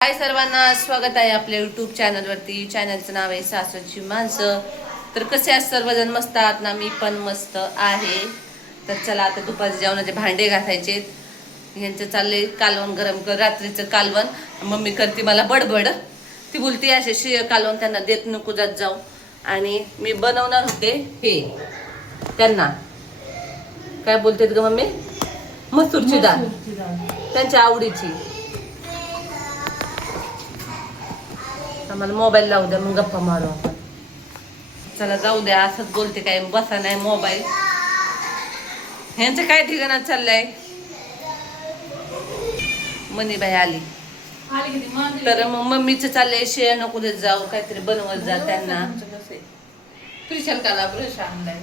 हाय सर्वांना, स्वागत आहे आपल्या यूट्यूब चॅनलवरती. चॅनलचं नाव आहे सासूची माणसं. तर कसे आहेत सर्वजण? मस्त आहात ना? मी पण मस्त आहे. तर चला आता दुपारच्या जेवणाचे भांडे घासायचे. यांचं चाललंय कालवण गरम कर, रात्रीचं कालवण. मम्मी करते मला बडबड. ती बोलते असे शिळ कालवण त्यांना देत नको जात जाऊ. आणि मी बनवणार होते हे त्यांना काय बोलतेत ग मम्मी? मसूरची डाळ, त्यांच्या आवडीची. आम्हाला मोबाईल लावू द्या, मग गप्पा मारू आपण. चला जाऊ द्या, असंच बोलते काय बसा नाही मोबाईल. ह्यांचं काय ठिकाणा चाललंय. मनीबाई आली तर मग मम्मीचं चाललंय शेळ नको देत जाऊ, काहीतरी बनवत जा त्यांना. त्रिशल काला ब्रश आणलाय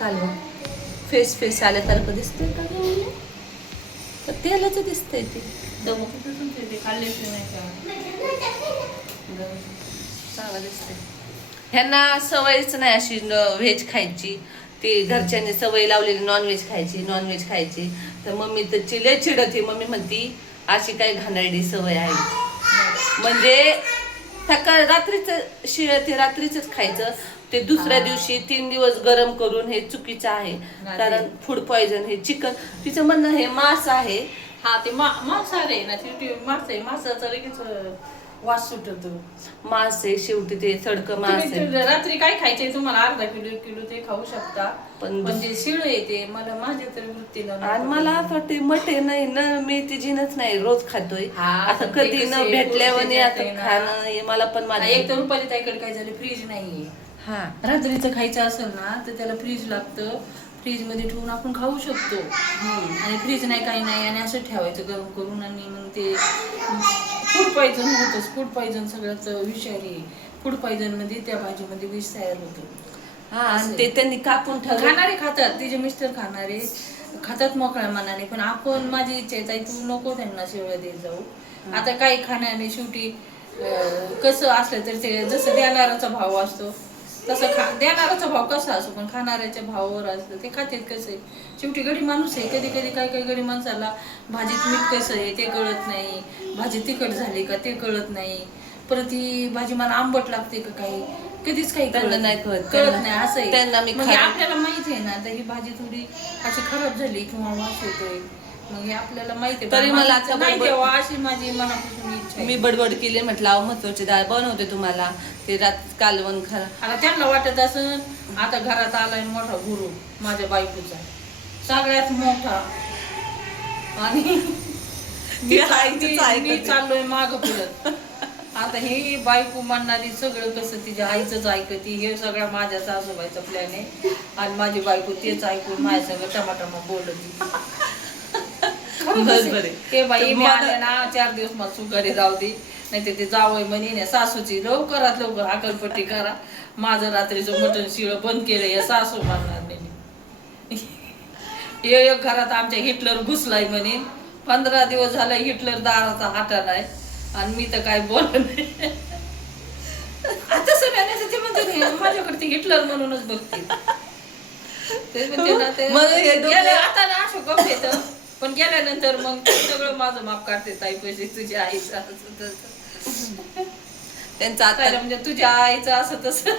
कालवण फेस फेस आल्यासारखं दिसतंय का तर तेलाच दिसतंय ते. चांगलं दिसतंय. ह्यांना सवयच नाही अशी व्हेज खायची. ती घरच्यांनी सवय लावलेली नॉनव्हेज खायची. तर मम्मी तर लय चिडती. मम्मी म्हणती अशी काय घाणेरडी सवय आहे. म्हणजे सकाळ रात्रीचं शिळ ते रात्रीच खायचं. ते दुसऱ्या दिवशी 3 दिवस गरम करून हे चुकीचं आहे. कारण फूड पॉइझन हे चिकन, तिचं म्हणणं हे मांस आहे. हा ते मांसाहार आहे ना, मांस आहे. मांसाचा लगेच वास सुटतो. मांस आहे शेवटी, ते सडकं मांस आहे. रात्री काय खायचंय तुम्हाला? अर्धा किलो ते खाऊ शकता, पण जे शिळ येते मला माझ्या तरी वृत्तीला. आणि मला असं वाटते मटे नाही ना, मी ती जिनच नाही रोज खातोय. असं कधी न भेटल्यावर असं खाणं हे मला पण माझ्या. एक तर रुपाली ताईकडे काय झालं, फ्रीज नाहीये. हा, रात्रीचं खायचं असेल ना तर त्याला फ्रीज लागतं. फ्रीज मध्ये ठेवून आपण खाऊ शकतो. आणि फ्रीज नाही काही नाही, आणि असं ठेवायचं गरम करून. आणि मग ते फूड पॉइझन होतच. फूड पॉइझन सगळ्यात विषारी. फूड पॉइझन मध्ये त्या भाजीमध्ये विष तयार होतं. हा, आणि ते त्यांनी कापून खाणारे खातात, तिचे मिस्टर खाणारे खातात मोकळ्या मनाने. पण आपण, माझी इच्छा आहे तू नको त्यांना शेवळं देत जाऊ. आता काही खाण्याने शेवटी कसं असलं तर ते जसं देणाराचा भाव असतो तसं देणाराचा भाव कसा असो, पण खाणाऱ्याच्या भावावर असतं ते खातेत. कसं आहे शेवटी गडी माणूस आहे. कधी कधी काही गडी माणसाला भाजीत मीठ कसं आहे ते कळत नाही, भाजी तिखट झाली का ते कळत नाही, परत ही भाजी मला आंबट लागते का काही, कधीच काही कळत नाही. असं आहे त्यांना. म्हणजे आपल्याला माहिती आहे ना, तर ही भाजी थोडी अशी खराब झाली किंवा वास येतोय, मग हे आपल्याला माहिती आहे. तरी मला आता नाही तेव्हा अशी माझी मनापासून इच्छा. मी बडबड केली, म्हटलं मसूरची डाळ बनवते तुम्हाला, ते कालवण खरा. आता त्यांना वाटत असं आता घरात आलाय मोठा गुरु माझ्या बायकोचा, सगळ्यात मोठा. आणि मी चाललोय माग फिरत. आता ही बायको म्हणणारी सगळं कसं तिच्या आईचंच ऐकती. हे सगळं माझ्या सासूबाईचा प्लॅन आहे. आणि माझी बायको तेच ऐकून माझ्या सगळं टमाटमा बोलती. हे बाई मी आले ना 4 दिवस मला सुखारी जाऊ दे, नाही ते जावय म्हणे सासूची लवकरात लवकर अकलपट्टी करा. माझं रात्रीचं मटण शिळं बंद केलं हे सासू म्हणणार नाही. हे एक घरात आमच्या हिटलर घुसलाय म्हणे. 15 दिवस झाला हिटलर दाराचा हाटा नाही, आणि मी तर काय बोल नाही. आता सगळ्यांना ते म्हणते माझ्याकडे ते हिटलर म्हणूनच बघते. ते म्हणते ना ते आता ना असं गप येतं, पण गेल्यानंतर मग सगळं माझं माप काढते. ताई पैसे तुझ्या आईचं असं तसं, त्यांचं आता म्हणजे तुझ्या आईचं असं तसं.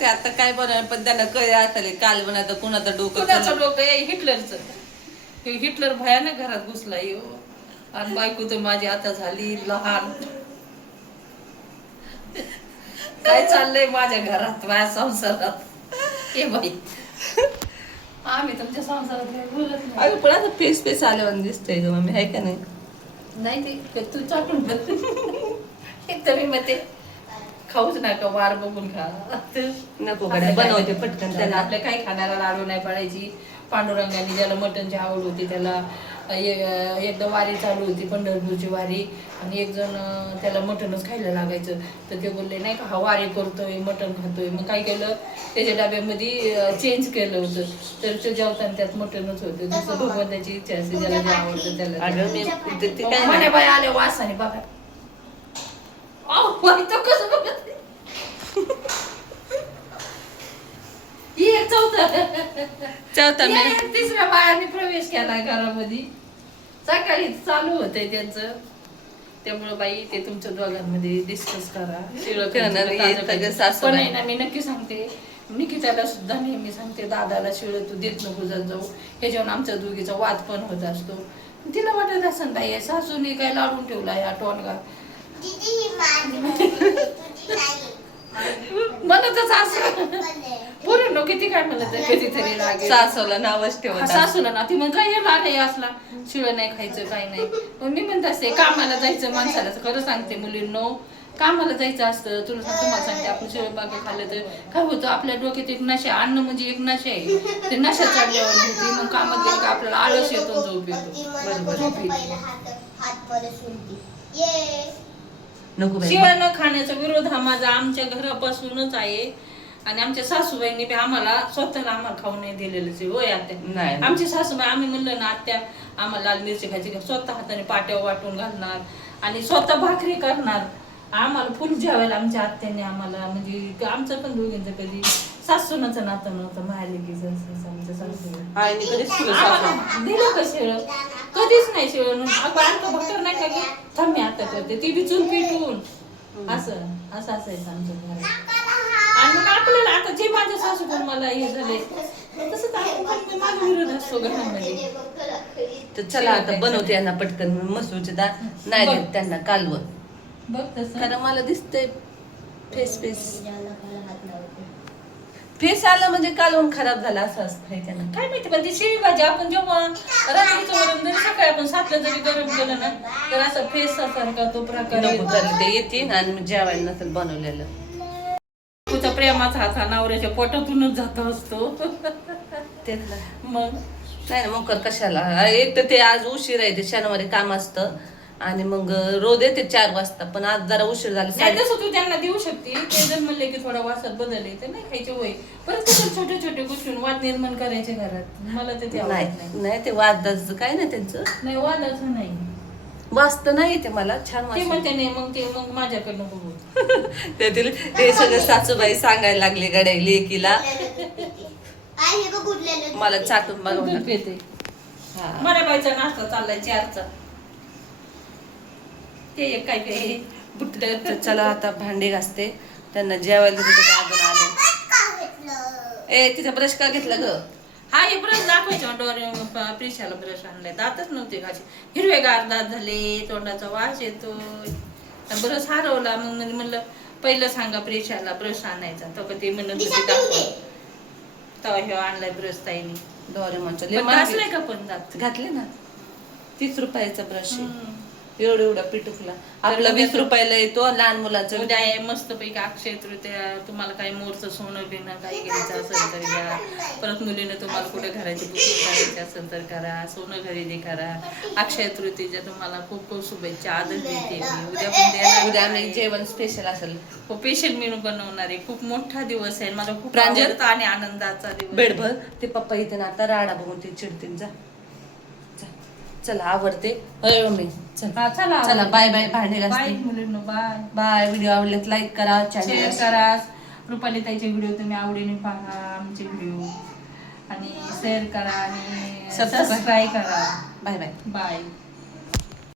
ते आता काय बनवणार, पण त्यांना कळे असेल कालवण आता कुणाचं डोकं आहे हिटलरचं. हिटलर भयानक घरात घुसला येऊ. आणि बायको तर माझी आता झाली लहान. काय चाललंय माझ्या घरात, माझ्या संसारात. हे बाई आम्ही तुमच्या संसारात बोलत नाही. पण आता फेस फेस आल्यावर दिसतंय ग मम्मी, आहे का नाही? नाही ते तू चाटून एक तर मी मग ते खाऊच नका, वार बघून खा. नको कडे बनवते पटकन. त्याला आपल्या काही खाण्याला लाडू नाही पाडायची. पांडुरंगाने ज्याला मटणची आवड होती त्याला एकदा वारी चालू होती, पंढरपूरची वारी, आणि एक जण त्याला मटणच खायला लागायचं. तर ते बोलले नाही का हा वारी करतोय मटण खातोय. मग काय केलं, त्याच्या डब्यामध्ये चेंज केलं होतं. तर ते जेवताना त्यात मटणच होतं. जसं भगवंताची इच्छा असते, ज्याला जे आवडतं त्याला. म्हणे बाई आले वासाने बघा तो कसं बघत. तिसऱ्या बायाने प्रवेश केला घरामध्ये. सकाळी चालू होतंय त्यांचं. त्यामुळं बाई ते तुमच्या दोघांमध्ये डिस्कस करा करणार हे सगळं सासूबाई. पण आहे ना, मी नक्की सांगते, निकिताला सुद्धा नेहमी सांगते, दादाला शिळ तू देत नको जात जाऊ, ह्याच्यावर आमच्या दोघीचा वाद पण होत असतो. तिला वाटत असं बाई सासूने काय लाडून ठेवला या टोनगा म्हणतच असं पुरे लोक किती काय म्हणत कधीतरी राग येतो. सासूला नावच ठेवत सासूला ना ती मग काय राग आहे असला शिळ नाही खायचं काही नाही. पण मी म्हणत असते कामाला जायचं माणसाला, खरं सांगते मुलींनो, कामाला जायचं असतं. तुला तुम्हाला सांगते, आपण शिळ बागा खाल्लं तर काय होतं, आपल्या डोक्यात एक नशा, अन्न म्हणजे एक नशा आहे, ते नशा चालल्यावर होती. मग कामात गेलं का आपल्याला आळस येतो, झोप येतो. बरोबर. नको बाई. शिळ न खाण्याचा विरोध हा माझा आमच्या घरापासूनच आहे. आणि आमच्या सासूबाईंनी बी आम्हाला स्वतःला आम्हाला खाऊ नाही दिलेलं आहे. होय आत्या, नाही. आमची सासूबाई, आम्ही म्हणलं ना आत्या आम्हाला लाल मिरची खायची का, स्वतः हाताने पाट्या वाटून घालणार आणि स्वतः भाकरी करणार. आम्हाला फुल जेवायला आमच्या आत्याने आम्हाला, म्हणजे आमचं पण दोघींचं कधी सासूनाचं नातं नव्हतं, माहेरलेकीचं आमच्या सासूबाई आईने कधीच तुला आम्हाला सासू दिलं का शिळ, कधीच नाही शिळ. भाकर नाही का की थांब मी आता करते, ती बी चूल पिटून असं असायचं आमच्या घरात. आणि मग आपल्याला आता जे माझ्या सासू पण मला हे झाले तसंच आपण माझा विरोध असतो घरामध्ये. तर चला आता बनवते यांना पटकन मसूरची डाळ, नाही देत त्यांना कालवण. बघ तसं कारण मला दिसतंय फेस आलं म्हणजे कालवण खराब झालं असं असतं त्यांना. काय माहिती, पण ती शिळी भाजी आपण जेव्हा रात्रीचं वरण जरी सकाळी आपण 7ला जरी गरम केलं ना, तर असं फेस सारखा तो प्रकार नको येतो. चालले ते येतील आणि मग जेवायला नसेल बनवलेलं. तुझा प्रेमाचा हात हा नवऱ्याच्या पोटातूनच जात असतो. तेच ना. मग नाही ना, मग कशाला. एक तर ते आज उशीर आहे, ते शनिवारी काम असतं आणि मग रोज येते 4 वाजता, पण आज जरा उशीर झाला. नाही तसं तू त्यांना देऊ शकते, ते जर म्हणले की थोडा वासात बदल तर नाही खायचे होय. परत कसं छोटे छोटे गोष्टी वाद निर्माण करायचे घरात, मला तर ते आवडत नाही. नाही ते वादाचं काय नाही त्यांचं, नाही वादाचं नाही, वाचत नाही ते मला छान ते वाटतं. म्हणते नाही, मग ते मग माझ्याकडनं बघू. त्यातील हे सगळं सासूबाई सांगायला लागले गड्या लेकीला, मला चाटून बघा. पेते मला बाईचा नाश्ता चाललाय 4चा. ते एक काय काय तर चला आता भांडे घासते, त्यांना जेवायला देते. ते अजून आले. ए तिचा ब्रश का घेतला ग? हा हे ब्रश दाखवायचे डोर प्रिशाला ब्रश आणलाय, दातच नव्हते घासे, हिरवेगार दात झाले, तोंडाचा वास येतो. ब्रश हरवला, मग म्हणलं पहिलं सांगा प्रिशाला ब्रश आणायचा, तर ते म्हणत होते दाखवा. तेव्हा हे आणलाय ब्रश ताईने. डोरेमॉनचा घासलाय का पण दात? घातले ना. 30 रुपयाचा ब्रश आहे, एवढा पिटुकला. आपला 20 रुपयाला येतो. लहान मुलाचं उद्या आहे मस्त पैकी अक्षय तृतीया, तुम्हाला काही मोरचं सोनं बिनं काही घ्यायचं असेल तर घ्या. परत मुलीनं तुम्हाला कुठे घराची बुकिंग करायची असेल तर करा, सोनं खरेदी करा. अक्षय तृतीयेच्या तुम्हाला खूप खूप शुभेच्छा. आदर देते मी. उद्या पण देणार, उद्या आम्ही जेवण स्पेशल असेल, स्पेशल मेनू बनवणार आहे. खूप मोठा दिवस आहे, मला खूप प्रांजल? आवडता आणि आनंदाचा दिवस. बेडभर ते पप्पा इथे ना आता राडा बघून ते चिडतील. जा चला आवडते. मी हा, चला चला बाय बाय. भांडे बाय घासते. मुलींनो, बाय. बाय. व्हिडिओ आवडल्यात लाईक करा, शेअर चॅनल करा. रुपाली ताईचे व्हिडिओ तुम्ही आवडीने पहा, आमचे व्हिडिओ, आणि शेअर करा आणि सबस्क्राईब करा. Bye bye. बाय.